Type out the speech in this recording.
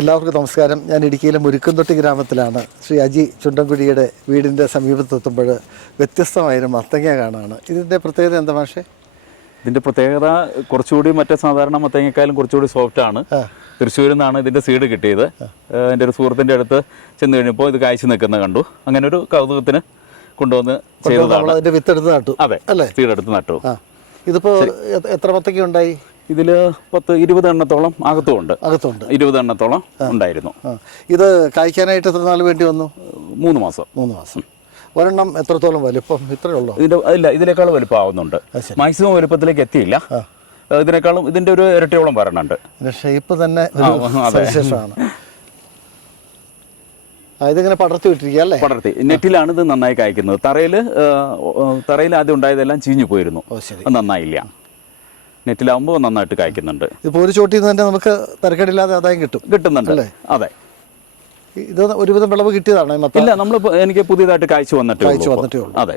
എല്ലാവർക്കും നമസ്കാരം. ഞാൻ ഇടുക്കിയിലെ മുരുക്കുംതൊട്ടി ഗ്രാമത്തിലാണ് ശ്രീ അജി ചുണ്ടൻകുഴിയുടെ വീടിന്റെ സമീപത്തെത്തുമ്പോൾ വ്യത്യസ്തമായൊരു മത്തങ്ങ കാണാണ്. ഇതിന്റെ പ്രത്യേകത എന്താ പക്ഷേ ഇതിന്റെ പ്രത്യേകത കുറച്ചുകൂടി മറ്റേ സാധാരണ മത്തങ്ങക്കാലും കുറച്ചുകൂടി സോഫ്റ്റ് ആണ്. തൃശ്ശൂരിൽ നിന്നാണ് ഇതിന്റെ സീഡ് കിട്ടിയത്. എന്റെ ഒരു സുഹൃത്തിന്റെ അടുത്ത് ചെന്ന് കഴിഞ്ഞപ്പോൾ ഇത് കാഴ്ച നിൽക്കുന്ന കണ്ടു. അങ്ങനെ ഒരു കൗതുകത്തിന് കൊണ്ടുവന്ന് ചെയ്തതാണ്. വിത്തെടുത്ത് നട്ടു. അതെ അല്ലേ? സീഡ് എടുത്ത് നട്ടു. ഇതിപ്പോൾ എത്ര മത്തങ്ങ ഉണ്ടായി? ഇതിൽ പത്ത് ഇരുപത് എണ്ണത്തോളം അകത്തുമുണ്ട്. അകത്തുണ്ട് ഇരുപത് എണ്ണത്തോളം ഉണ്ടായിരുന്നു. ഇത് കായ്ക്കാനായിട്ട് എത്ര നാൾ വേണ്ടി വന്നു? മൂന്ന് മാസം. മൂന്ന് മാസം. ഒരെണ്ണം എത്രത്തോളം വലിപ്പം? ഇത്രയേ ഉള്ളൂ? ഇതിന്റെ ഇല്ല ഇതിനേക്കാൾ വലുപ്പമാവുന്നുണ്ട് മാക്സിമം വലിപ്പത്തിലേക്ക് എത്തിയില്ല. ഇതിനേക്കാളും ഇതിന്റെ ഒരു ഇരട്ടിയോളം വരണുണ്ട്. ഷേപ്പ് തന്നെ. സവിശേഷമാണ്. ഇതിങ്ങനെ പടർത്തി വിട്ടിരിക്കുക അല്ലേ? പടർത്തി. നെറ്റിലാണ് ഇത് നന്നായി കായ്ക്കുന്നത്. തറയിൽ തറയിൽ ആദ്യം ഉണ്ടായതെല്ലാം ചീഞ്ഞു പോയിരുന്നു. നന്നായില്ല. നെറ്റിലാവുമ്പോൾ നന്നായിട്ട് കായ്ക്കുന്നുണ്ട്. ഇപ്പോൾ ഒരു ചോട്ടിൽ നിന്ന് തന്നെ നമുക്ക് തരക്കേടില്ലാതെ ആദായം കിട്ടും. കിട്ടുന്നുണ്ട്? അതെ. ഇത് ഒരുവിധം വിളവ് കിട്ടിയതാണ് ഇല്ല നമ്മൾ എനിക്ക് പുതിയതായിട്ട് കായ്ച്ചു വന്നിട്ട് കായ്ച്ചു വന്നിട്ടേ ഉള്ളൂ. അതെ.